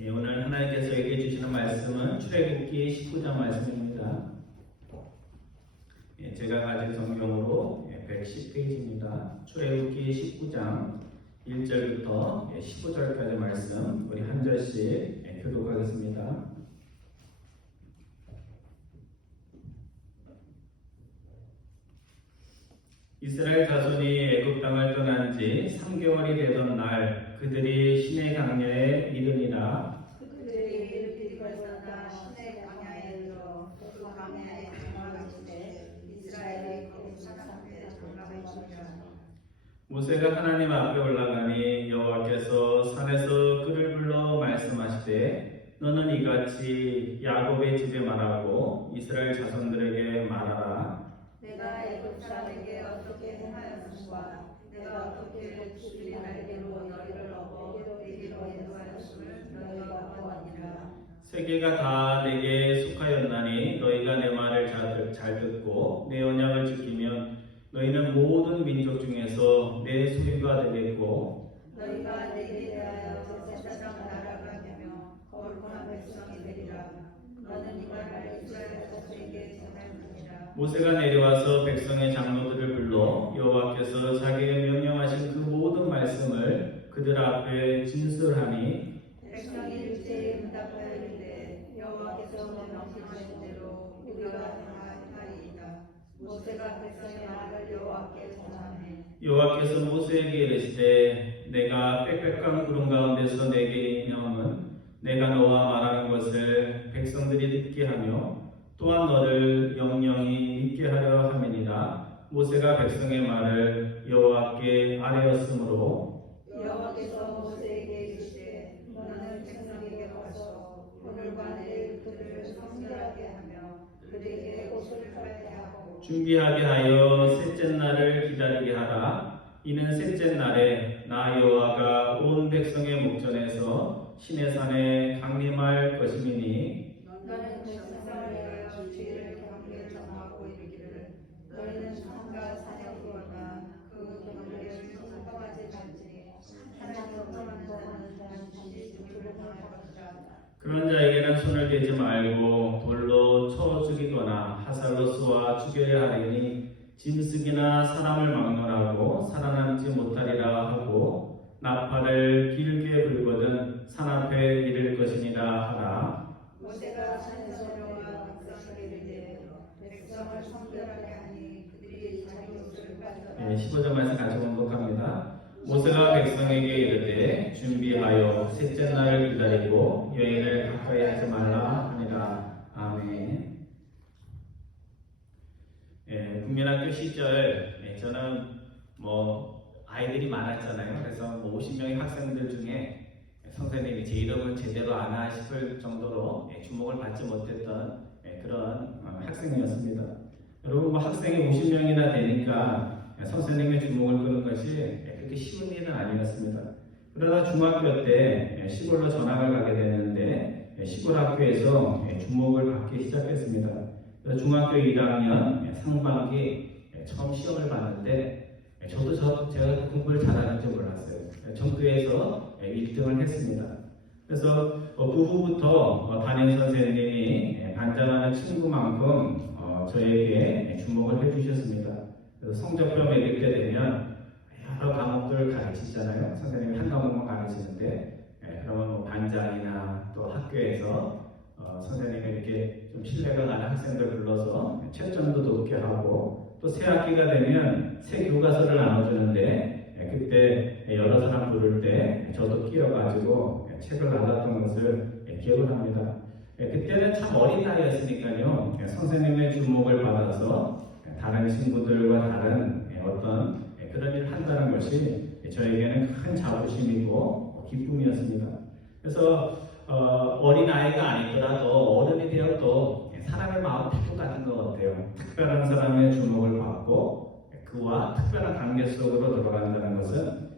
오늘 하나님께서 얘기해 주시는 말씀은 출애굽기 19장 말씀입니다. 제가 가진 성경으로 110페이지입니다. 출애굽기 19장 1절부터 15절까지 말씀 우리 한 절씩 교독하겠습니다. 이스라엘 자손이 애굽 땅을 떠난 지 3개월이 되던 날 그들이 시내 강야에 이르니라. 그들이 들어서다 시내 강야에 이르러 그 강야에 장막하시되 이스라엘의 거룩 사람들의 장막하시니라. 모세가 하나님 앞에 올라가니 여호와께서 산에서 그를 불러 말씀하시되 너는 이같이 야곱의 집에 말하고 이스라엘 자손들에게 말하라. 내가 애굽 사람에게 어떻게 행하였음과 내가 어떻게 주의 날개로 너희를 업어 이기로 인도하였음을 너희가 보았느니라. 세계가 다 내게 속하였나니 너희가 내 말을 잘 듣고 내 언약을 지키면 너희는 모든 민족 중에서 내 소유가 되겠고 너희가 내게 대하여 제사장 나라가 되며 거룩한 백성이 되리라. 너는 이 말을 이스라엘 자손에게 전할지니라. 모세가 내려와서 백성의 장로들을 불러 여호와께서 자기의 명령하신 그 모든 말씀을 그들 앞에 진술하니 백성이 일제히 응답하여 이르되 여호와께서 명령하신 대로 우리가 행하리이다. 모세가 백성의 말을 여호와께 전하매 여호와께서 모세에게 이르시되 내가 빽빽한 구름 가운데서 내게 명함은 내가 너와 말하는 것을 백성들이 듣게 하며 또한 너를 영영히 믿게 하려 함이니라. 모세가 백성의 말을 여호와께 아뢰었으므로 여호와께서 모세에게 이르시되 너는 백성에게 가서 오늘과 내일 그들을 성결하게 하며 그들에게 옷을 빨게 하고 준비하게 하여 셋째 날을 기다리게 하라. 이는 셋째 날에 나 여호와가 온 백성의 목전에서 시내산에 강림할 것임이니 너는 백성을 위하여 주의를 경계에 정하고 이르기를 너희는 산과 산의 구원과 그 경계를 성까지 갈지니 하나님을 떠난 자는 반드시 죽음을 당할 것이라. 그런 자에게는 손을 대지 말고 돌로 쳐 죽이거나 화살로 쏘아 죽여야 하리니 짐승이나 사람을 막론하고 살아남지 못하리라 하고 나팔을 길게 불거든 산 앞에 이를 것이니라 하라. 모세가 산에서 내려와 백성에게 이르되 백성을 성결하게 하니 그들이 자기 옷을 빠져라. 15절 말씀 같이 공독합니다. 모세가 백성에게 이르되 준비하여 셋째 날을 기다리고 여인을 가까이 하지 말라 하니라. 아멘. 국민학교 시절 저는 아이들이 많았잖아요. 그래서 50명의 학생들 중에 선생님이 제 이름을 제대로 아나 싶을 정도로 주목을 받지 못했던 그런 학생이었습니다. 여러분 학생이 50명이나 되니까 선생님의 주목을 끄는 것이 그렇게 쉬운 일은 아니었습니다. 그러다 중학교 때 시골로 전학을 가게 되는데 시골 학교에서 주목을 받기 시작했습니다. 그래서 중학교 1학년 상반기 처음 시험을 봤는데 제가 공부를 잘하는 줄 몰랐어요. 전교에서 1등을 했습니다. 그래서 그 후부터 담임 선생님이 반장하는 친구만큼 저에게 주목을 해주셨습니다. 그래서 성적표 매길 때 되면 여러 과목들을 가르치잖아요. 선생님이 한 과목만 가르치는데 그러면 반장이나 또 학교에서 선생님이 이렇게 좀 신뢰가 가는 학생들 불러서 채점도 높게 하고 또 새 학기가 되면 새 교과서를 나눠주는데 그때 여러 사람 부를 때 저도 끼어가지고 책을 나눴던 것을 기억을 합니다. 그때는 참 어린 나이였으니까요. 선생님의 주목을 받아서 다른 친구들과 다른 어떤 그런 일을 한다는 것이 저에게는 큰 자부심이고 기쁨이었습니다. 그래서 어린 아이가 아니더라도 어른이 되어도 사람의 마음은 다 똑같은 것 같아요. 특별한 사람의 주목을 받고 그와 특별한 관계 속으로 들어간다는 것은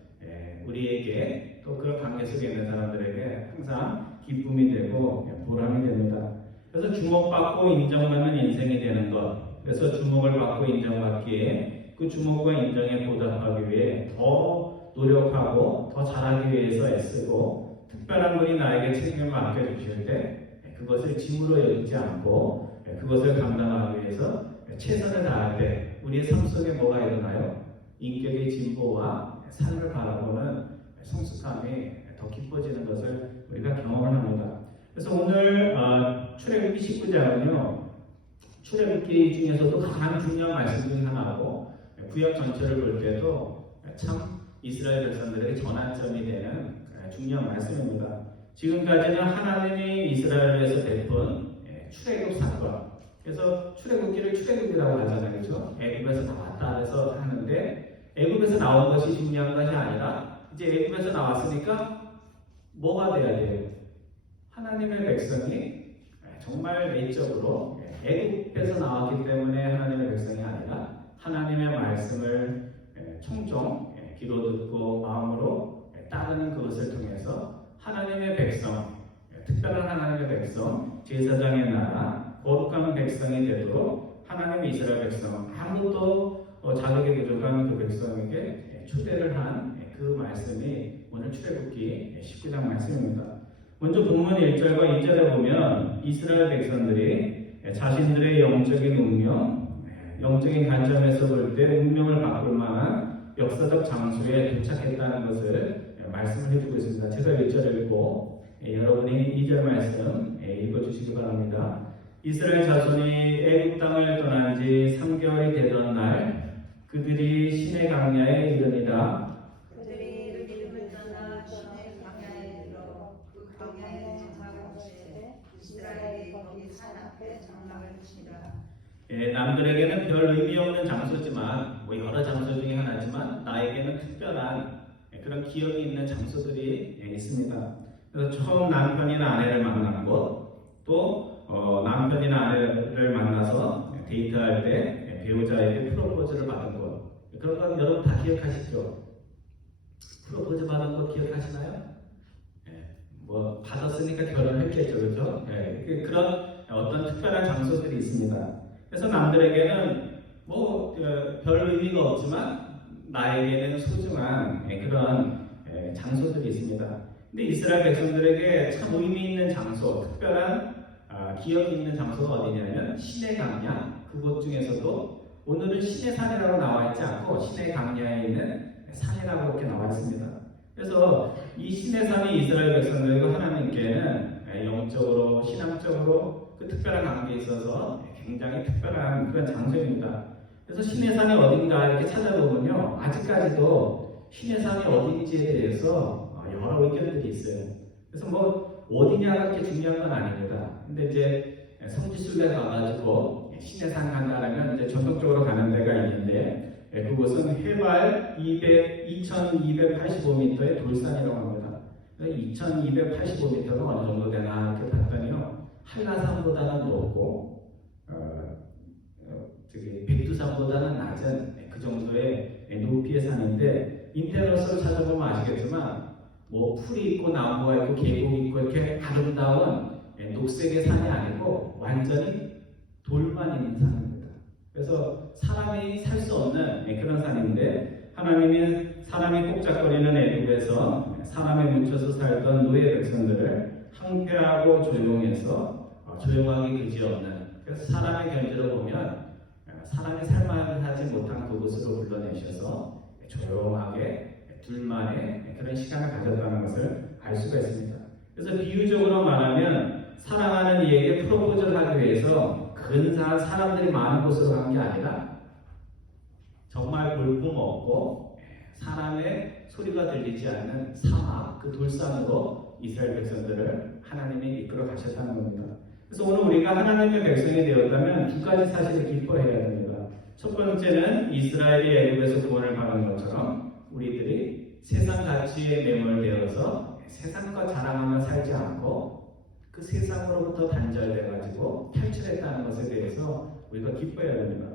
우리에게 또 그런 관계 속에 있는 사람들에게 항상 기쁨이 되고 보람이 됩니다. 그래서 주목받고 인정받는 인생이 되는 것. 그래서 주목을 받고 인정받기에 그 주목과 인정에 보답하기 위해 더 노력하고 더 잘하기 위해서 애쓰고 특별한 분이 나에게 책임을 맡겨주실 때 그것을 짐으로 여기지 않고 그것을 감당하기 위해서 최선을 다할 때 우리의 삶 속에 뭐가 일어나요? 인격의 진보와 삶을 바라보는 성숙함이 더 깊어지는 것을 우리가 경험을 합니다. 그래서 오늘 출애굽기 19장은요, 출애굽기 중에서도 가장 중요한 말씀 중 하나고 구약 전체를 볼 때도 참 이스라엘 백성들에게 전환점이 되는 중요한 말씀입니다. 지금까지는 하나님이 이스라엘을 위해서 베푼 출애굽 사건. 그래서 출애굽기를 출애굽이라고 하잖아요, 그렇죠? 애굽에서 나왔다 해서 하는데 애굽에서 나온 것이 중요한 것이 아니라 이제 애굽에서 나왔으니까 뭐가 돼야 돼요? 하나님의 백성이 정말 내적으로 애굽에서 나왔기 때문에 하나님의 백성이 아니라 하나님의 말씀을 청종 귀로 듣고 마음으로 따르는 그것을 통해서 하나님의 백성, 특별한 하나님의 백성, 제사장의 나라, 거룩한 백성이 되도록 하나님의 이스라엘 백성, 아무것도 자격이 부족한 그 백성에게 초대를 한 그 말씀이 오늘 출애굽기 19장 말씀입니다. 먼저 본문 1절과 2절에 보면 이스라엘 백성들이 자신들의 영적인 운명, 영적인 관점에서 볼 때 운명을 바꿀 만한 역사적 장소에 도착했다는 것을 말씀을 해주고 있습니다. 제가 1절을 읽고 여러분이 2절 말씀 읽어주시기 바랍니다. 이스라엘 자손이 애굽 땅을 떠난 지 3개월이 되던 날 그들이 시내 강야에 이르니라. 그들이 믿음을 떠나 시내 광야에 이르러 그 광야에 정착한 곳에 이스라엘이 거기 산 앞에 장막을 치니라. 남들에게는 별 의미 없는 장소지만 여러 장소 중에 하나지만 나에게는 특별한 그런 기억이 있는 장소들이 있습니다. 그래서 처음 남편이나 아내를 만난 곳, 또 남편이나 아내를 만나서 데이트할 때 배우자에게 프로포즈를 받은 곳, 그런 건 여러분 다 기억하시죠? 프로포즈 받은 거 기억하시나요? 뭐 받았으니까 결혼했겠죠, 그렇죠? 그런 어떤 특별한 장소들이 있습니다. 그래서 남들에게는 별 의미가 없지만 나에게는 소중한 그런 장소들이 있습니다. 근데 이스라엘 백성들에게 참 의미 있는 장소, 특별한 기억이 있는 장소가 어디냐면 시내 강야, 그곳 중에서도 오늘은 시내산이라고 나와 있지 않고 시내 강야에 있는 산이라고 이렇게 나와 있습니다. 그래서 이 시내산이 이스라엘 백성들과 하나님께는 영적으로, 신앙적으로 그 특별한 관계에 있어서 굉장히 특별한 그런 장소입니다. 그래서 시내산이 어딘가 이렇게 찾아보면요, 아직까지도 시내산이 어딘지에 대해서 여러 의견들이 있어요. 그래서 어디냐가 그렇게 중요한 건 아닙니다. 근데 이제 성지순례 가가지고 시내산 간다라면 이제 전통적으로 가는 데가 있는데 그곳은 해발 2285m의 돌산이라고 합니다. 2285m가 어느 정도 되나 이렇게 봤더니요, 한라산보다는 높고 백두산보다는 낮은 그 정도의 높이의 산인데 인터넷으로 찾아보면 아시겠지만 풀이 있고 나무가 있고 계곡이 있고 이렇게 아름다운 녹색의 산이 아니고 완전히 돌만 있는 산입니다. 그래서 사람이 살 수 없는 그런 산인데 하나님이 사람이 꼭작거리는 애굽에서 사람에 묻혀서 살던 노예 백성들을 황폐하고 조용해서 조용하기 그지없는, 그래서 사람의 견지로 보면 사람이 살만하지 못한 그곳으로 불러내셔서 조용하게 둘만의 그런 시간을 가졌다는 것을 알 수가 있습니다. 그래서 비유적으로 말하면 사랑하는 이에게 프로포즈를 하기 위해서 근사한 사람들이 많은 곳으로 간 게 아니라 정말 볼품없고 사람의 소리가 들리지 않는 사막, 그 돌산으로 이스라엘 백성들을 하나님이 이끌어 가셨다는 겁니다. 그래서 오늘 우리가 하나님의 백성이 되었다면 두 가지 사실을 기뻐해야 됩니다. 첫 번째는 이스라엘이 애굽에서 구원을 받은 것처럼 우리들이 세상 가치에 매몰되어서 세상과 자랑하며 살지 않고 그 세상으로부터 단절돼가지고 탈출했다는 것에 대해서 우리가 기뻐해야 됩니다.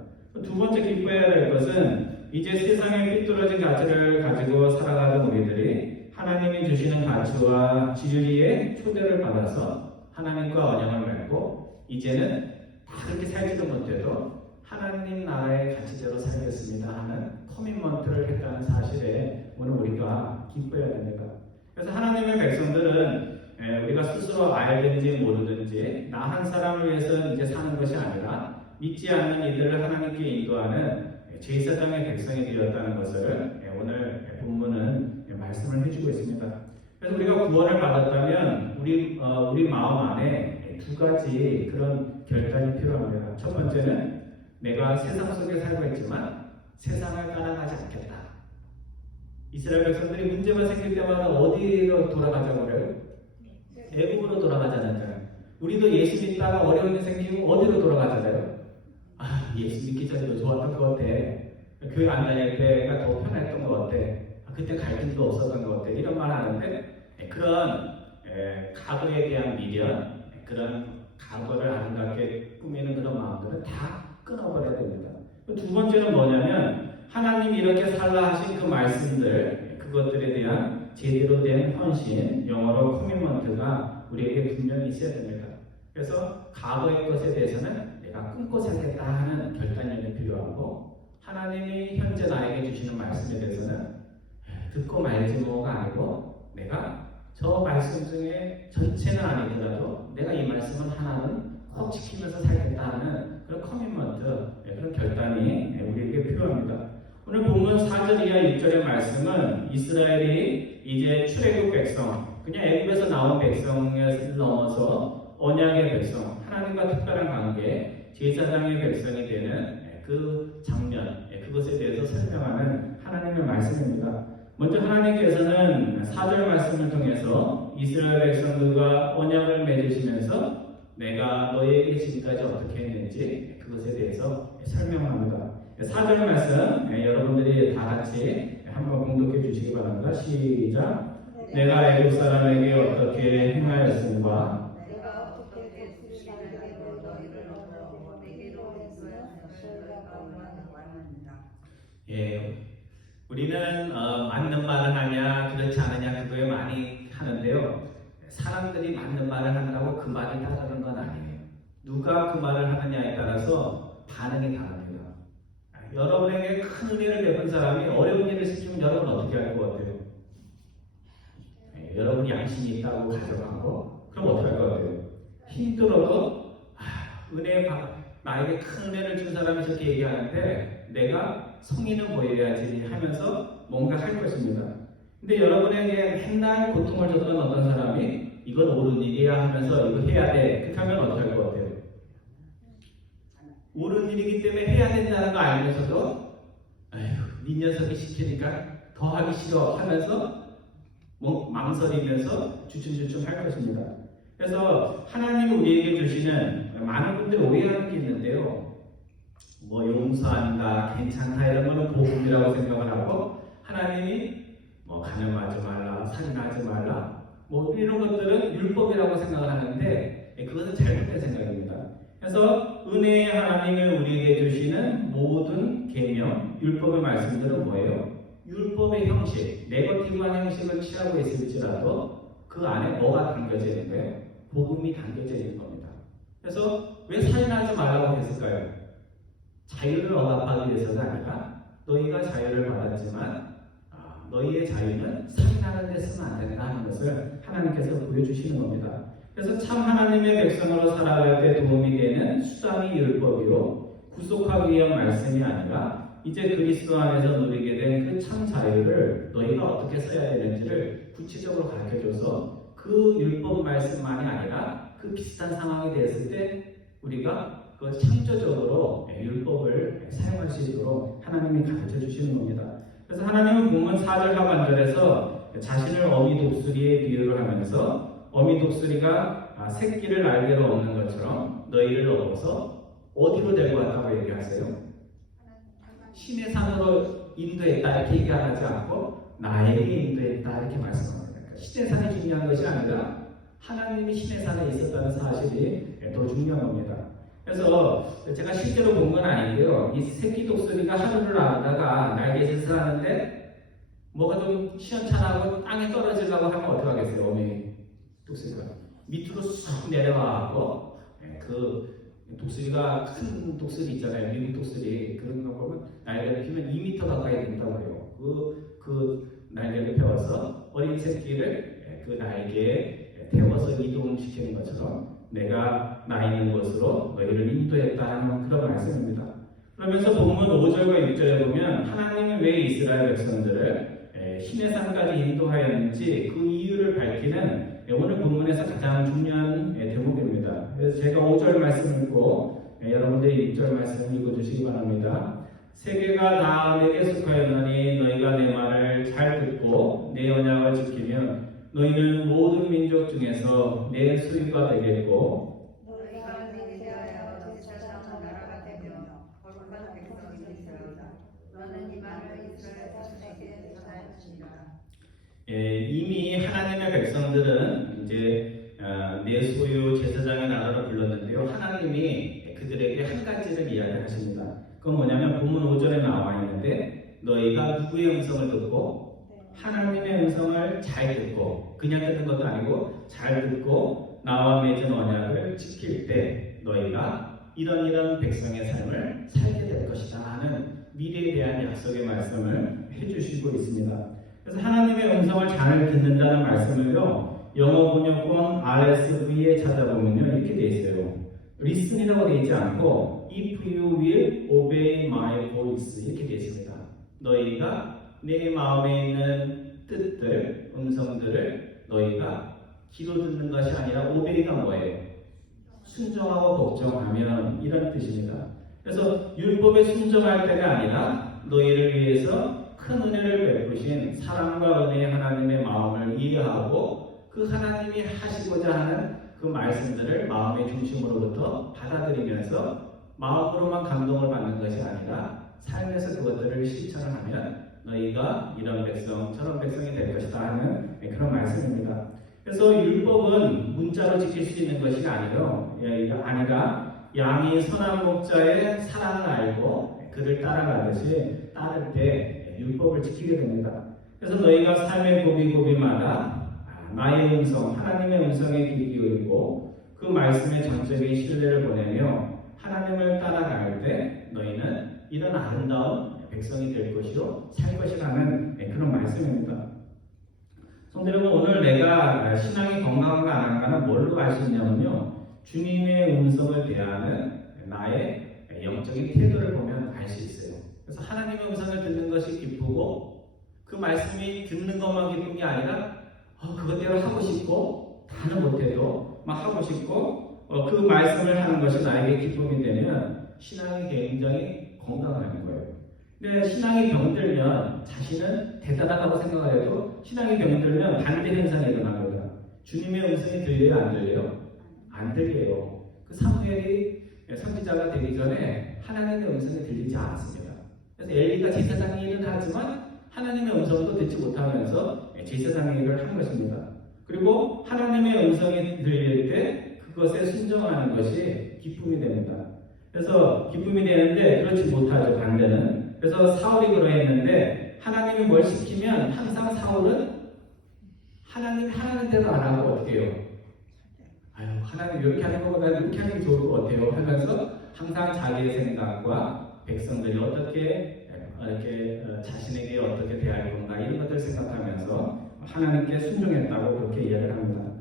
두 번째 기뻐해야 될 것은 이제 세상의 삐뚤어진 가치를 가지고 살아가던 우리들이 하나님이 주시는 가치와 진리의 초대를 받아서 하나님과 언약을 맺고 이제는 다 그렇게 살지도 못해도 하나님 나라의 가치대로 살겠습니다 하는 커밋먼트를 했다는 사실에 오늘 우리가 기뻐해야 됩니다. 그래서 하나님의 백성들은 우리가 스스로 알든지 모르든지 나 한 사람을 위해서 이제 사는 것이 아니라 믿지 않는 이들을 하나님께 인도하는 제사장의 백성이 되었다는 것을 오늘 본문은 말씀을 해주고 있습니다. 그래서 우리가 구원을 받았다면 우리 마음 안에 두 가지 그런 결단이 필요합니다. 첫 번째는 내가 세상 속에 살고 있지만 세상을 따라가지 않겠다. 이스라엘 백성들이 문제만 생길 때마다 어디로 돌아가자고 그래요? 애국으로 돌아가잖아요. 우리도 예수 믿다가 어려운 일 생기고 어디로 돌아가잖아요. 예수 믿기 전에도 좋았던 것 같아. 교회 안 다닐 때가 더 편했던 것 같아. 그때 갈등도 없었던 것 같아. 이런 말 하는데 그런 과거에 대한 미련, 그런 과거를 아름답게 꾸미는 그런 마음들은 다 끊어버려야 됩니다. 두 번째는 뭐냐면 하나님이 이렇게 살라 하신 그 말씀들, 그것들에 대한 제대로 된 헌신, 영어로 커미먼트가 우리에게 분명히 있어야 됩니다. 그래서 과거의 것에 대해서는 내가 끊고 살겠다 하는 결단력이 필요하고 하나님이 현재 나에게 주시는 말씀에 대해서는 듣고 말지 뭐가 아니고 내가 저 말씀 중에 전체는 아니더라도 내가 이 말씀은 하나는 꼭 지키면서 살겠다 하는 그런 커미먼트, 그런 결단이 우리에게 필요합니다. 오늘 본문 4절 이하 6절의 말씀은 이스라엘이 이제 출애굽 백성, 그냥 애굽에서 나온 백성을 넘어서 언약의 백성, 하나님과 특별한 관계, 제사장의 백성이 되는 그 장면, 그것에 대해서 설명하는 하나님의 말씀입니다. 먼저 하나님께서는 4절 말씀을 통해서 이스라엘 백성들과 언약을 맺으시면서 내가 너희에게 지금까지 어떻게 했는지 그것에 대해서 설명합니다. 4절 말씀 여러분들이 다 같이 한번 공독해 주시기 바랍니다. 시작. 내가 애굽 사람에게 어떻게 행하였음과 내가 어떻게 백성에게로 너희를 얻어 내게로 했으며 우리는 맞는 말을 하냐 그렇지 않느냐 그거에 많이 하는데요. 사람들이 맞는 말을 한다고 그 말이 따르는 건 아니에요. 누가 그 말을 하느냐에 따라서 반응이 다릅니다. 여러분에게 큰 은혜를 베푼 사람이 어려운 일을 시키면 여러분 어떻게 할 것 같아요? 여러분이 양심이 있다고 가져가고 그럼 어떻게 할 것 같아요? 힘들어도 나에게 큰 은혜를 준 사람이 저렇게 얘기하는데 내가 성의는 보여야지 하면서 뭔가 할 것입니다. 근데 여러분에게 맨날 고통을 줬던 어떤 사람이 이건 옳은 일이야 하면서 이거 해야 돼. 그렇게 하면 어떻게 할 것 같아요? 옳은 일이기 때문에 해야 된다는 거 알면서도 네 녀석이 시키니까 더 하기 싫어 하면서 망설이면서 주춤주춤 할 것입니다. 그래서 하나님이 우리에게 주시는 많은 분들이 오해하는 게 있는데요. 용서한다, 괜찮다 이런 거는 복음이라고 생각을 하고 하나님이 간음하지 말라, 살인하지 말라 이런 것들은 율법이라고 생각을 하는데 그것은 잘못된 생각입니다. 그래서 은혜의 하나님이 우리에게 주시는 모든 계명, 율법의 말씀들은 뭐예요? 율법의 형식, 네거티브한 형식을 취하고 있을지라도 그 안에 뭐가 담겨져 있는 거예요? 복음이 담겨져 있는 겁니다. 그래서 왜 살인하지 말라고 했을까요? 자유를 억압하기 위해서가 아니라 너희가 자유를 받았지만 너희의 자유는 살인하는 데 쓰면 안 된다 하는 것을 하나님께서 보여주시는 겁니다. 그래서 참 하나님의 백성으로 살아갈 때 도움이 되는 수단이 율법이요 구속하기 위한 말씀이 아니라 이제 그리스도 안에서 누리게 된 그 참 자유를 너희가 어떻게 써야 되는지를 구체적으로 가르쳐줘서 그 율법 말씀만이 아니라 그 비슷한 상황이 되었을 때 우리가 그 창조적으로 율법을 사용할 수 있도록 하나님이 가르쳐 주시는 겁니다. 그래서 하나님은 본문 4절 하반절에서 자신을 어미 독수리에 비유를 하면서 어미 독수리가 새끼를 날개로 얻는 것처럼 너희를 얻어서 어디로 데리고 왔다고 얘기하세요? 신의 산으로 인도했다 이렇게 얘기하지 않고 나에게 인도했다 이렇게 말씀합니다. 신의 산이 중요한 것이 아니라 하나님이 신의 산에 있었다는 사실이 더 중요한 겁니다. 그래서 제가 실제로 본 건 아닌데요. 이 새끼 독수리가 하루를 나다가 날개짓을 하는데 뭐가 좀 시원찮아하고 땅에 떨어지려고 하면 어떻게 하겠어요? 어미 독수리가 밑으로 쑥 내려와갖고 그 독수리가 큰 독수리 있잖아요. 미국 독수리 그런 거 보면 날개를 피면 2m 가까이 된다고 해요. 그 날개를 펴서 어린 새끼를 그 날개에 태워서 이동시키는 것처럼 내가 나 있는 곳으로 너희를 인도했다 하는 그런 말씀입니다. 그러면서 본문 5절과 6절에 보면 하나님이 왜 이스라엘 백성들을 시내산까지 인도하였는지 그 이유를 밝히는 오늘 본문에서 가장 중요한 대목입니다. 그래서 제가 5절 말씀을 읽고 여러분들이 6절 말씀을 읽어주시기 바랍니다. 세계가 다 내게 속하였느니 너희가 내 말을 잘 듣고 내 언약을 지키면 너희는 모든 민족 중에서 내 소유가 되겠고 너희가 내게 대하여 제사장 나라가 되며 거룩한 백성이 되리라. 너는 이 말을 이스라엘 자손에게 전하였으니라. 이미 하나님의 백성들은 이제 내 소유 제사장의 나라로 불렀는데요. 하나님이 그들에게 한 가지를 이야기하십니다. 그건 뭐냐면 본문 5절에 나와 있는데 너희가 누구의 음성을 듣고 하나님의 음성을 잘 듣고 그냥 듣는 것도 아니고 잘 듣고 나와 맺은 언약을 지킬 때 너희가 이런 백성의 삶을 살게 될 것이다 하는 미래에 대한 약속의 말씀을 해주시고 있습니다. 그래서 하나님의 음성을 잘 듣는다는 말씀을요 영어 번역본 RSV에 찾아보면요 이렇게 돼 있어요. listen이라고 되어 있지 않고 if you will obey my voice 이렇게 되어 있습니다. 너희가 내 마음에 있는 뜻들, 음성들을 너희가 귀로 듣는 것이 아니라 obey가 뭐예요? 순종하고 복종하면 이런 뜻입니다. 그래서 율법에 순종할 때가 아니라 너희를 위해서 큰 은혜를 베푸신 사랑과 은혜의 하나님의 마음을 이해하고 그 하나님이 하시고자 하는 그 말씀들을 마음의 중심으로부터 받아들이면서 마음으로만 감동을 받는 것이 아니라 삶에서 그것들을 실천하면 너희가 이런 백성 저런 백성이 될 것이다 하는 그런 말씀입니다. 그래서 율법은 문자로 지킬 수 있는 것이 아니라 양이 선한 목자의 사랑을 알고 그를 따라가듯이 따를 때 율법을 지키게 됩니다. 그래서 너희가 삶의 고비고비마다 나의 음성, 하나님의 음성에 귀 기울이고 그 말씀에 전적인 신뢰를 보내며 하나님을 따라갈 때 너희는 이런 아름다운 백성이 될 것이요 살 것이라는 그런 말씀입니다. 성도 여러분, 오늘 내가 신앙이 건강한가 안 한가는 뭘로 알 수 있냐면요 주님의 음성을 대하는 나의 영적인 태도를 보면 알 수 있어요. 그래서 하나님의 음성을 듣는 것이 기쁘고 그 말씀이 듣는 것만 기쁜 게 아니라 그것대로 하고 싶고 다는 못해도 막 하고 싶고 그 말씀을 하는 것이 나에게 기쁨이 되면 신앙이 굉장히 건강한 거예요. 근데 신앙이 병들면 자신은 대단하다고 생각을 해도 신앙이 병들면 반대 현상이 일어납니다. 주님의 음성이 들려요? 안 들려요? 안 들려요. 그 사무엘이 선지자가 되기 전에 하나님의 음성이 들리지 않았습니다. 그래서 엘리가 제사장 일은 하지만 하나님의 음성도 듣지 못하면서 제사장 일을 한 것입니다. 그리고 하나님의 음성이 들릴 때 그것에 순종하는 것이 기쁨이 됩니다. 그래서 기쁨이 되는데 그렇지 못하죠, 반대는. 그래서 사울이 그러했는데 하나님이 뭘 시키면 항상 사울은 하나님이 하라는 대로 안 하고 어떻게 해요? 하나님 이렇게 하는 것보다 이렇게 하는 게 좋을 것 같아요 하면서 항상 자기의 생각과 백성들이 어떻게 이렇게 자신에게 어떻게 대할 건가 이런 것들 생각하면서 하나님께 순종했다고 그렇게 이야기를 합니다.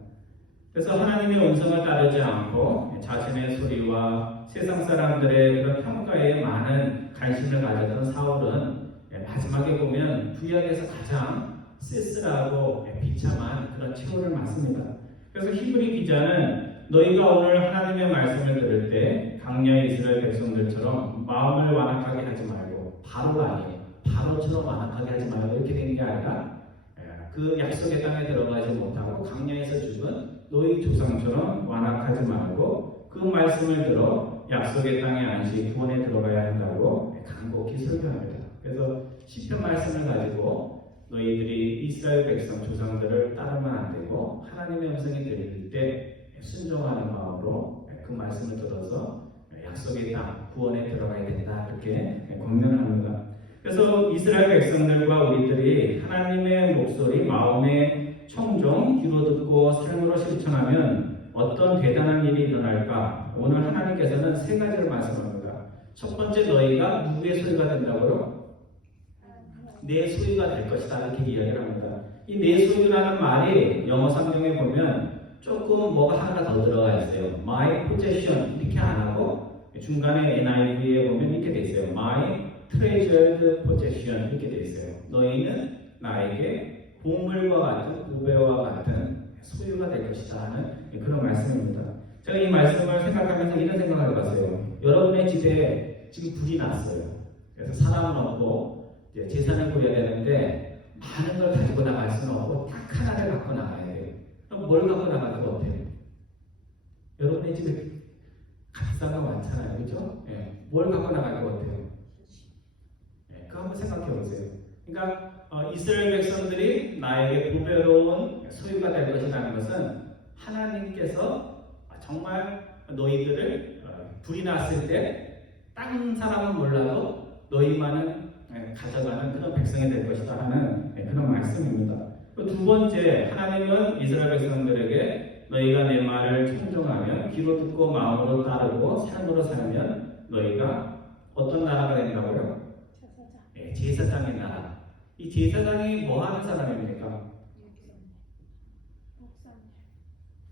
그래서 하나님의 음성을 따르지 않고 자신의 소리와 세상 사람들의 그런 평가에 많은 관심을 가졌던 사울은 마지막에 보면 구약에서 가장 쓸쓸하고 비참한 그런 최후를 맞습니다. 그래서 히브리 기자는 너희가 오늘 하나님의 말씀을 들을 때 강야의 이스라엘 백성들처럼 마음을 완악하게 하지 말고 바로가 아니에요. 바로처럼 완악하게 하지 말고 이렇게 된 게 아니라 그 약속의 땅에 들어가지 못하고 강야에서 죽은 너희 조상처럼 완악하지 말고 그 말씀을 들어 약속의 땅의 안식 구원에 들어가야 한다고 간곡히 설교합니다. 그래서 시편 말씀을 가지고 너희들이 이스라엘 백성 조상들을 따르면 안 되고 하나님의 음성이 들릴 때 순종하는 마음으로 그 말씀을 들어서 약속의 땅 구원에 들어가야 된다 이렇게 권면합니다. 그래서 이스라엘 백성들과 우리들이 하나님의 목소리 마음의 청종 귀로 듣고 삶으로 실천하면 어떤 대단한 일이 일어날까? 오늘 하나님께서는 세 가지를 말씀합니다. 첫 번째, 너희가 누구의 소유가 된다고요? 내 소유가 될 것이다 이렇게 이야기를 합니다. 이 내 소유라는 말이 영어 성경에 보면 조금 뭐가 하나 더 들어가 있어요. My possession 이렇게 안 하고 중간에 NIV에 보면 이렇게 돼 있어요. My treasured possession 이렇게 돼 있어요. 너희는 나에게 보물과 같은 보배와 같은 소유가 될 것이다 하는 그런 말씀입니다. 제가 이 말씀을 생각하면서 이런 생각을 해봤어요. 여러분의 집에 지금 불이 났어요. 그래서 사람은 없고 재산을 구해야 되는데 많은 걸 가지고 나갈 수는 없고 딱 하나를 갖고 나가야 돼요. 그럼 뭘 갖고 나갈 것 같아요? 여러분의 집에 값싼 거 많잖아요. 그죠? 예. 뭘 갖고 나갈 것 같아요? 예. 그거 한번 생각해 보세요. 그러니까 이스라엘 백성들이 나에게 보배로운 소유가 될 것이라는 것은 하나님께서 정말 너희들을 불이 났을 때 다른 사람은 몰라도 너희만은 가져가는 그런 백성이 될 것이다 하는 그런 말씀입니다. 두 번째, 하나님은 이스라엘 백성들에게 너희가 내 말을 청종하면 귀로 듣고 마음으로 따르고 삶으로 살면 너희가 어떤 나라가 된다고요? 제사장의 나라. 이 제사장이 뭐 하는 사람입니까?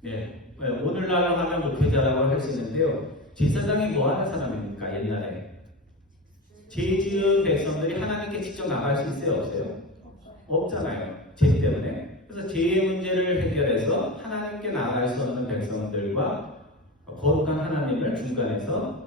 네, 오늘날로 하면 목회자라고 할 수 있는데요. 제사장이 뭐 하는 사람입니까? 옛날에 죄 지은 백성들이 하나님께 직접 나갈 수 있어요? 없어요? 없잖아요. 죄 때문에. 그래서 죄의 문제를 해결해서 하나님께 나갈 수 없는 백성들과 거룩한 하나님을 중간에서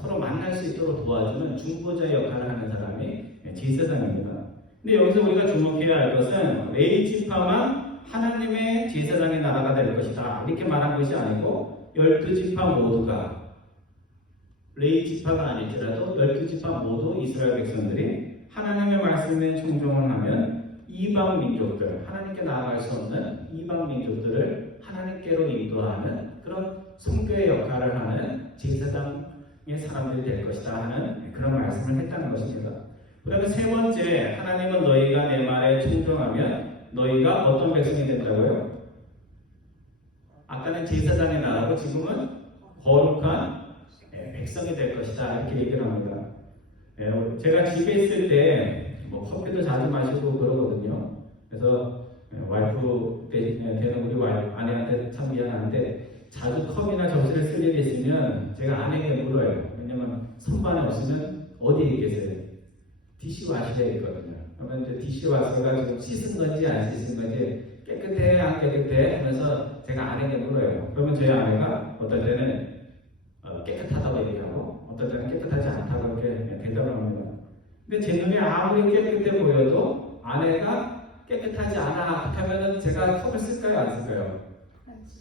서로 만날 수 있도록 도와주는 중보자 역할을 하는 사람이 제사장입니다. 근데 여기서 우리가 주목해야 할 것은 레위 지파만 하나님의 제사장의 나라가 될 것이다 이렇게 말한 것이 아니고 12지파 모두가 레위 지파가 아니더라도 12지파 모두 이스라엘 백성들이 하나님의 말씀에 충종을 하면 이방 민족들, 하나님께 나아갈 수 없는 이방 민족들을 하나님께로 인도하는 그런 선교의 역할을 하는 제사장의 사람들이 될 것이다 하는 그런 말씀을 했다는 것입니다. 그 다음에 세 번째, 하나님은 너희가 내 말에 충종하면 너희가 어떤 백성이 된다고요? 아까는 제사장의 나라고 지금은 거룩한 백성이 될 것이다 이렇게 얘기를 합니다. 제가 집에 있을 때 뭐 커피도 자주 마시고 그러거든요. 그래서 와이프 되는 우리 와이프 아내한테 참 미안한데 자주 컵이나 접시를 쓸 일이 있으면 제가 아내에게 물어요. 왜냐면 선반에 없으면 어디에 계세요? 디시와셔에 있거든요. 그러면 이제 디시와셔가 지금 씻은 건지 안 씻은 건지 깨끗해 안 깨끗해 하면서 제가 아내에게 물어요. 그러면 저희 아내가 어떨 때는 깨끗하다고 얘기하고 어떨 때는 깨끗하지 않다고 이렇게 대답을 합니다. 근데 제 눈에 아무리 깨끗해 보여도 아내가 깨끗하지 않아 하면은 제가 컵을 쓸까요 안 쓸까요?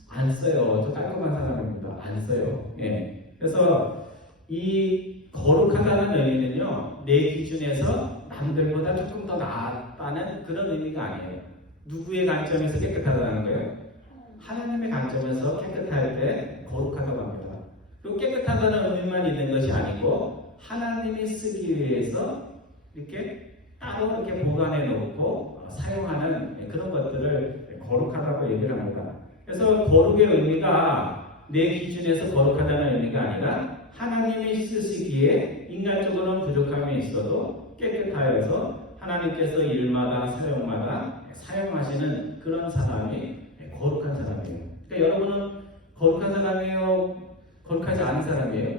안 써요. 저 깔끔한 사람입니다. 안 써요. 예. 그래서 이 거룩하다는 의미는요 내 기준에서 남들보다 조금 더 나았다는 그런 의미가 아니에요. 누구의 관점에서 깨끗하다는 거예요? 하나님의 관점에서 깨끗할 때 거룩하다고 합니다. 그리고 깨끗하다는 의미만 있는 것이 아니고 하나님이 쓰기 위해서 이렇게 따로 이렇게 보관해 놓고 사용하는 그런 것들을 거룩하다고 얘기를 합니다. 그래서 거룩의 의미가 내 기준에서 거룩하다는 의미가 아니라 하나님이 쓰시기에 인간적으로는 부족함이 있어도 깨끗하여서 하나님께서 일마다 사용마다 사용하시는 그런 사람이 거룩한 사람이에요. 그러니까 여러분은 거룩한 사람이에요? 거룩하지 않은 사람이에요?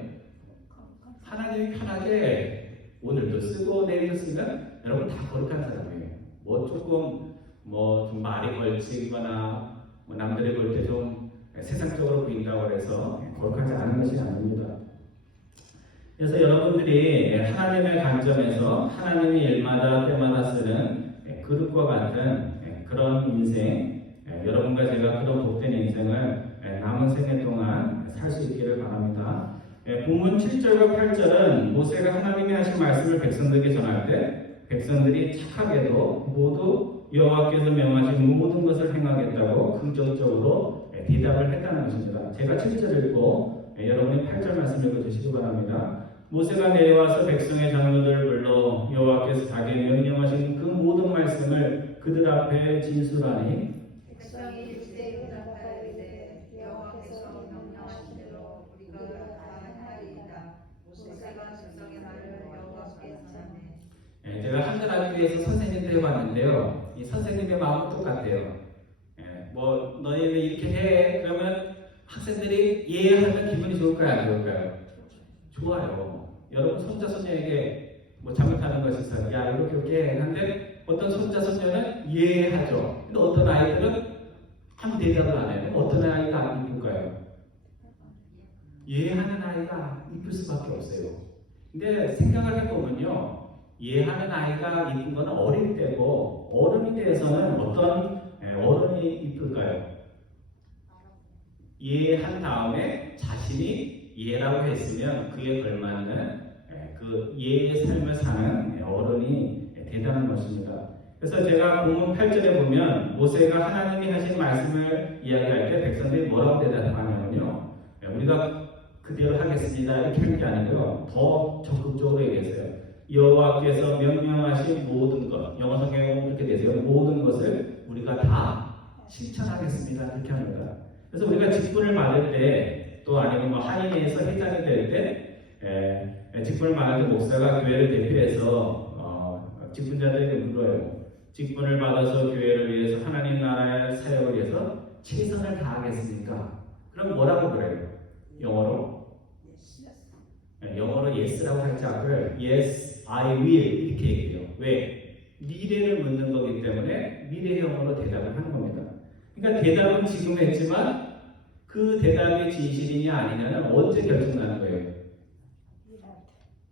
하나님이 편하게 오늘도 쓰고 내일도 쓰면 여러분 다 거룩한 사람이에요. 뭐 조금 좀 말이 걸치거나 남들이 볼 때 좀 세상적으로 보인다고 해서 거룩하지 않은 것이 아닙니다. 그래서 여러분들이 하나님의 관점에서 하나님이 일마다 때마다 쓰는 그릇과 같은 그런 인생, 여러분과 제가 그런 복된 인생을 남은 생애 동안 살 수 있기를 바랍니다. 본문 7절과 8절은 모세가 하나님이 하신 말씀을 백성들에게 전할 때 백성들이 착하게도 모두 여호와께서 명하신 모든 것을 행하겠다고 긍정적으로 대답을 했다는 것입니다. 제가 7절 읽고 여러분이 8절 말씀 읽어주시기 바랍니다. 모세가 내려와서 백성의 장로들을 불러 여호와께서 자기의 명령하신 그 모든 말씀을 그들 앞에 진술하니 백성이 주제에 응답하되 여호와께서 명령하신 대로 우리가 다 행하리이다. 모세가 백성의 말을 여호와께 전하매 제가 한글하게 학교에서 선생님도 해봤는데요. 이 선생님의 마음은 똑같아요. 뭐 너희는 이렇게 해 그러면 학생들이 이해하면 기분이 좋을까요, 안 좋을까요? 좋아요. 여러분 손자 손녀에게 뭐 잘못하는 것이 있어요. 야 이렇게 하는데 어떤 손자 손녀는 이해하죠. 근데 어떤 아이들은 아무 대답을 안 해요. 어떤 아이가 안 이쁠까요? 이해하는 아이가 이쁠 수밖에 없어요. 근데 생각을 해보면요, 이해하는 아이가 이쁜 건 어릴 때고 어른이 돼서는 어떤 어른이 이쁠까요? 이해한 다음에 자신이 이해라고 했으면 그에 걸맞는 그 이해의 삶을 사는 어른이 대단한 것입니다. 그래서 제가 본문 8절에 보면 모세가 하나님이 하신 말씀을 이야기할 때 백성들이 뭐라고 대답하냐면요, 우리가 그대로 하겠습니다 이렇게 하는 게 아니고요, 더 적극적으로 얘기했어요. 여호와께서 명령하신 모든 것, 영어 성경에 보면 이렇게 되세요. 모든 것을 우리가 다 실천하겠습니다 이렇게 합니다. 그래서 우리가 직분을 받을 때 또 아니면 뭐 한인회에서 회장이 될 때 직분을 받을 때 목사가 교회를 대표해서 직분자들에게 물어요. 직분을 받아서 교회를 위해서 하나님 나라의 사역을 위해서 최선을 다하겠습니까? 그럼 뭐라고 그래요? 영어로 yes라고 할 자를 yes, I will 이렇게 얘기해요. 왜? 미래를 묻는 거기 때문에 미래형으로 대답을 하는 겁니다. 그러니까 대답은 지금 했지만 그 대답이 진실이냐 아니냐는 언제 결정나는 거예요?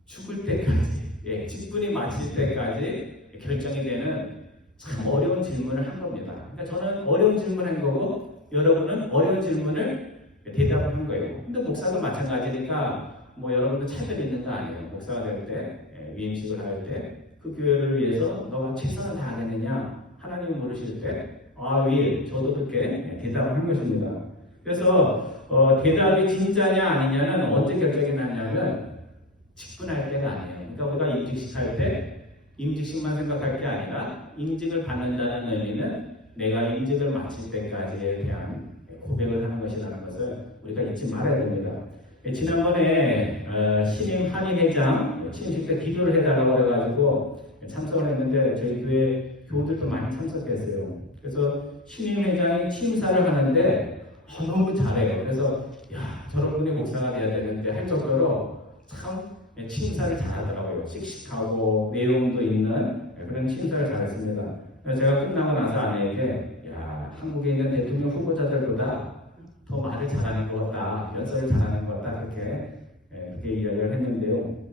죽을 때까지, 직분이 마칠 때까지 결정이 되는 참 어려운 질문을 한 겁니다. 그러니까 저는 어려운 질문을 한 거고 여러분은 어려운 질문을 대답을 한 거예요. 근데 목사도 마찬가지니까 뭐 여러분도 차별 있는 거 아니에요. 목사가 될 때, 위임식을 할 때 그 교회를 위해서 너가 최선을 다하겠느냐 하나님이 물으실 때 will, 저도 그렇게 대답을 한 것입니다. 그래서 대답이 진짜냐 아니냐는 언제 결정이 나냐면 직분할 때가 아니에요. 그러니까 우리가 임직식 할 때 임직식만 생각할 게 아니라 임직을 받는다는 의미는 내가 임직을 마칠 때까지에 대한 고백을 하는 것이라는 것을 우리가 잊지 말아야 됩니다. 지난번에 신임 한인회장 취임식 때 기도를 해달라고 해가지고 참석을 했는데 저희 교회 교우들도 많이 참석했어요. 그래서 신임 회장이 취임사를 하는데 너무 잘해요. 그래서 야 저런 분이 목사가 돼야 되는데 할 정도로 참 취임사를 잘하더라고요. 씩씩하고 내용도 있는 그런 취임사를 잘했습니다. 그래서 제가 끝나고 나서 아내에게 야 한국에 있는 대통령 후보자들보다 더 말을 잘하는 것 같다, 연설을 잘하는 것 같다 그렇게 이야기를 했는데요.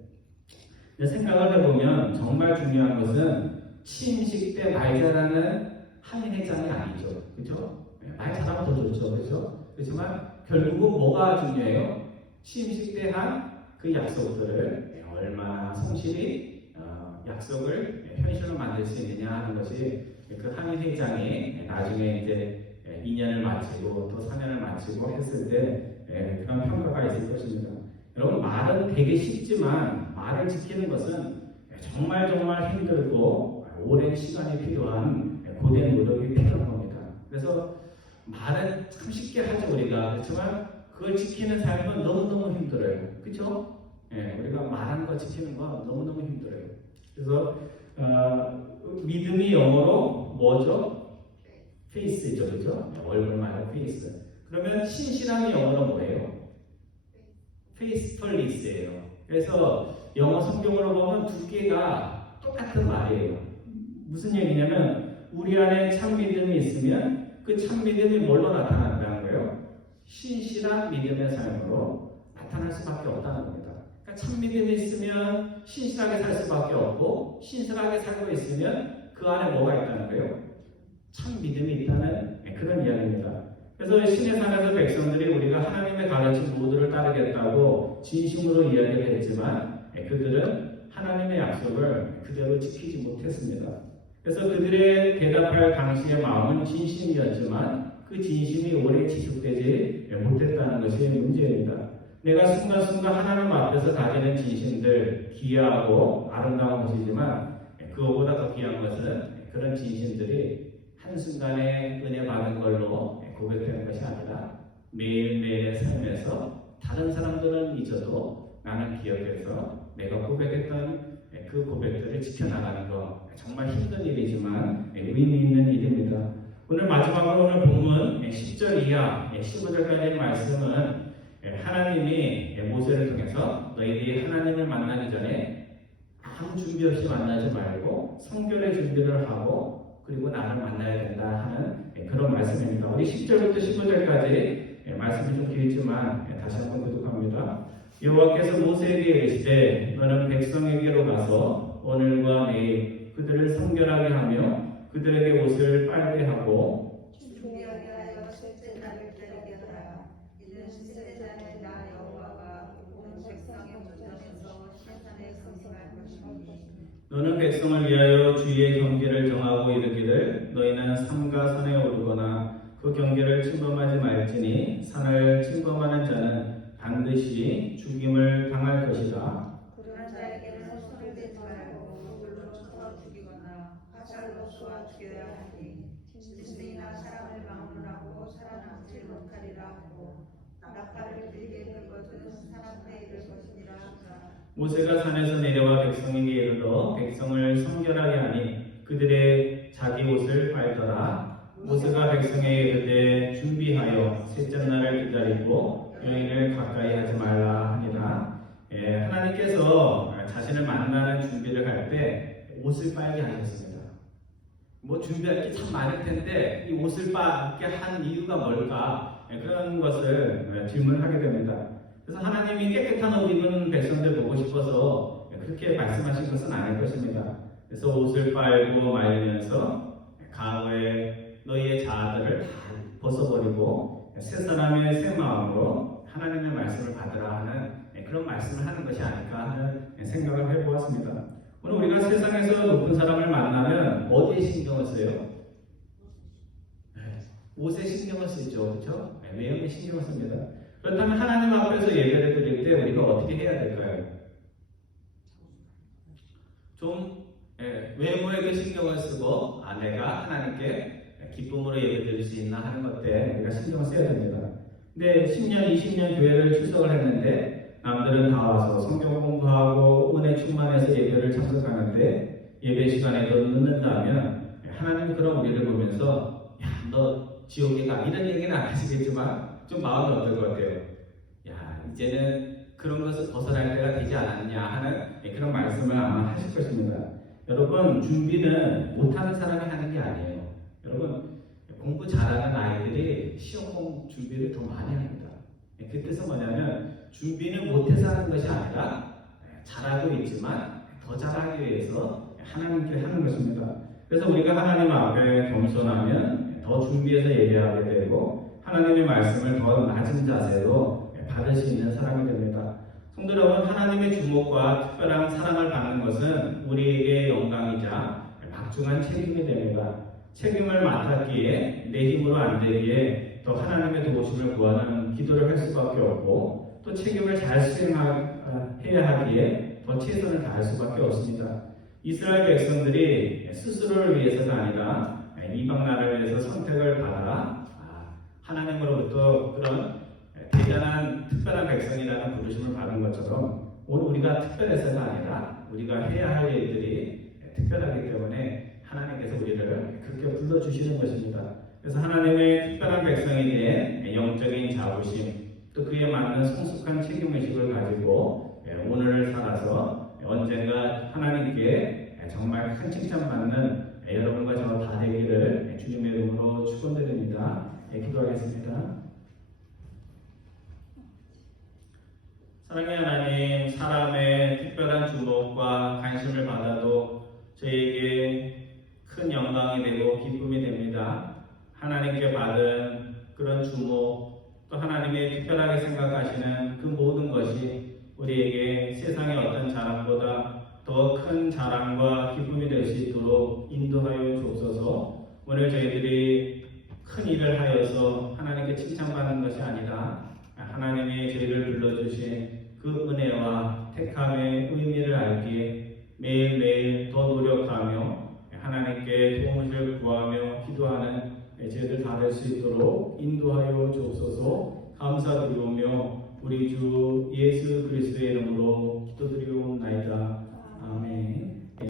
생각을 해보면 정말 중요한 것은 취임식 때 말 잘하는 한인회장이 아니죠. 그렇죠? 말 잘하면 더 좋죠. 그렇죠? 그렇지만 결국은 뭐가 중요해요? 취임식 때 한 그 약속들을 얼마나 성실히 약속을 현실로 만들 수 있느냐 하는 것이 그 한인회장이 나중에 이제 2년을 마치고 또 4년을 마치고 했을 때 그런 평가가 있을 것입니다. 여러분 말은 되게 쉽지만 말을 지키는 것은 정말 힘들고 오랜 시간이 필요한 고된 노력이 필요한 겁니다. 그래서 말은 참 쉽게 하죠 우리가. 그렇지만 그걸 지키는 삶은 너무너무 힘들어요. 그렇죠? 우리가 말하는 거 지키는 거 너무너무 힘들어요. 그래서 믿음이 영어로 뭐죠? 페이스죠. 그렇죠? 얼굴 말고 페이스. 그러면 신실함이 영어로 뭐예요? 페이스풀리스예요. 그래서 영어 성경으로 보면 두 개가 똑같은 말이에요. 무슨 얘기냐면 우리 안에 참 믿음이 있으면 그 참 믿음이 뭘로 나타난다는 거예요? 신실한 믿음의 삶으로 나타날 수밖에 없다는 겁니다. 그러니까 참 믿음이 있으면 신실하게 살 수밖에 없고 신실하게 살고 있으면 그 안에 뭐가 있다는 거예요? 참 믿음이 있다는 그런 이야기입니다. 그래서 신의 산에서 백성들이 우리가 하나님의 가르침 모두를 따르겠다고 진심으로 이야기를 했지만 그들은 하나님의 약속을 그대로 지키지 못했습니다. 그래서 그들의 대답할 당시의 마음은 진심이었지만 그 진심이 오래 지속되지 못했다는 것이 문제입니다. 내가 순간순간 하나님 앞에서 가지는 진심들 귀하고 아름다운 것이지만 그거보다 더 귀한 것은 그런 진심들이 한순간에 은혜 받은 걸로 고백되는 것이 아니라 매일매일의 삶에서 다른 사람들은 잊어도 나는 기억해서 내가 고백했던 그 고백들을 지켜나가는 것 정말 힘든 일이지만 의미 있는 일입니다. 오늘 마지막으로 오늘 본문 10절 이하 15절까지의 말씀은 하나님이 모세를 통해서 너희들이 하나님을 만나기 전에 아무 준비 없이 만나지 말고 성결의 준비를 하고 그리고 나를 만나야 된다 하는 그런 말씀입니다. 우리 10절부터 15절까지 말씀이 좀 길지만 다시 한번 교독합니다. 여호와께서 모세에게 이르시되 너는 백성에게로 가서 오늘과 내일 그들을 성결하게 하며 그들에게 옷을 빨게 하고 준비하게 하여 셋째 날을 기록게 하라. 이는 셋째 날에 나 여호와가 온 백성의 모전에서 신산에 성행할 것이니 너는 백성을 위하여 주의 경계를 정하고 이르기를 너희는 삼가 산에 오르거나 그 경계를 침범하지 말지니 산을 침범하는 자는 반드시 죽임을 당할 것이다. 그런 자에게는 손을 대지 말고 돌로 쳐서 죽이거나 화살로 쏘아 죽여야 하니 짐승이나 사람을 막론하고 살아남지 못하리라 하고 나팔을 들게 될 것은 사람의 이를 것이니라 하더라. 모세가 산에서 내려와 백성에게 이르러 백성을 성결하게 하니 그들의 자기 옷을 빨더라. 모세가 백성에게 이르되 준비하여 셋째 날을 기다리고 여인을 가까이 하지 말라 하니라. 하나님께서 자신을 만나는 준비를 할 때 옷을 빨게 하셨습니다. 뭐 준비할 게 참 많을 텐데 이 옷을 빨게 한 이유가 뭘까? 그런 것을 질문하게 됩니다. 그래서 하나님이 깨끗한 옷 입은 백성들 보고 싶어서 그렇게 말씀하신 것은 아닐 것입니다. 그래서 옷을 빨고 말리면서 과거에 너희의 자아들을 다 벗어버리고 새 사람의 새 마음으로 하나님의 말씀을 받으라 하는 그런 말씀을 하는 것이 아닐까 하는 생각을 해보았습니다. 오늘 우리가 세상에서 높은 사람을 만나면 어디에 신경을 써요? 옷에 신경을 쓰죠. 그렇죠? 외형에 신경을 씁니다. 그렇다면 하나님 앞에서 예배를 드릴 때 우리가 어떻게 해야 될까요? 좀 외모에게 신경을 쓰고 내가 하나님께 기쁨으로 예배 드릴 수 있나 하는 것에 우리가 신경을 써야 됩니다. 근데 10년, 20년 교회를 출석을 했는데 남들은 다 와서 성경 공부하고 은혜 충만해서 예배를 참석하는데 예배 시간에도 늦는다면 하나님이 그런 우리를 보면서 야, 너 지옥에 가 이런 얘기는 안 하시겠지만 좀 마음이 어떨 것 같아요? 야, 이제는 그런 것을 벗어날 때가 되지 않았냐 하는 그런 말씀을 아마 하실 것입니다. 여러분, 준비는 못하는 사람이 하는 게 아니에요. 여러분, 공부 잘하는 아이들이 시험 준비를 더 많이 합니다. 그 뜻은 뭐냐면 준비는 못해서 하는 것이 아니라 잘하고 있지만 더 잘하기 위해서 하나님께 하는 것입니다. 그래서 우리가 하나님 앞에 겸손하면 더 준비해서 예배하게 되고 하나님의 말씀을 더 낮은 자세로 받을 수 있는 사람이 됩니다. 성도 여러분, 하나님의 주목과 특별한 사랑을 받는 것은 우리에게 영광이자 막중한 책임이 됩니다. 책임을 맡았기에 내 힘으로 안 되기에 또 하나님의 도우심을 구하는 기도를 할 수밖에 없고 또 책임을 잘 수행해야 하기에 더 최선을 다할 수밖에 없습니다. 이스라엘 백성들이 스스로를 위해서가 아니라 이방 나라를 위해서 선택을 받아 하나님으로부터 그런 대단한 특별한 백성이라는 부르심을 받은 것처럼 오늘 우리가 특별해서가 아니라 우리가 해야 할 일들이 특별하기 때문에 하나님께서 우리를 그렇게 불러주시는 것입니다. 그래서 하나님의 특별한 백성에게 영적인 자부심 또 그에 맞는 성숙한 책임의식을 가지고 오늘을 살아서 언젠가 하나님께 정말 큰 칭찬받는 여러분과 저 다 되기를 주님의 이름으로 축원드립니다. 기도하겠습니다. 사랑의 하나님, 사람의 특별한 주목과 관심을 받아도 저희에게 큰 영광이 되고 기쁨이 됩니다. 하나님께 받은 그런 주목, 또 하나님의 특별하게 생각하시는 그 모든 것이 우리에게 세상의 어떤 자랑보다 더 큰 자랑과 기쁨이 될 수 있도록 인도하여 주옵소서. 오늘 저희들이 큰 일을 하여서 하나님께 칭찬받는 것이 아니라 하나님이 저희를 불러주신 그 은혜와 택함의 의미를 알기에 매일매일 더 노력하며 하나님께 도움을 구하며 기도하는 저희들 다 될 수 있도록 인도하여 주옵소서. 감사드리오며 우리 주 예수 그리스도의 이름으로 기도드리옵나이다.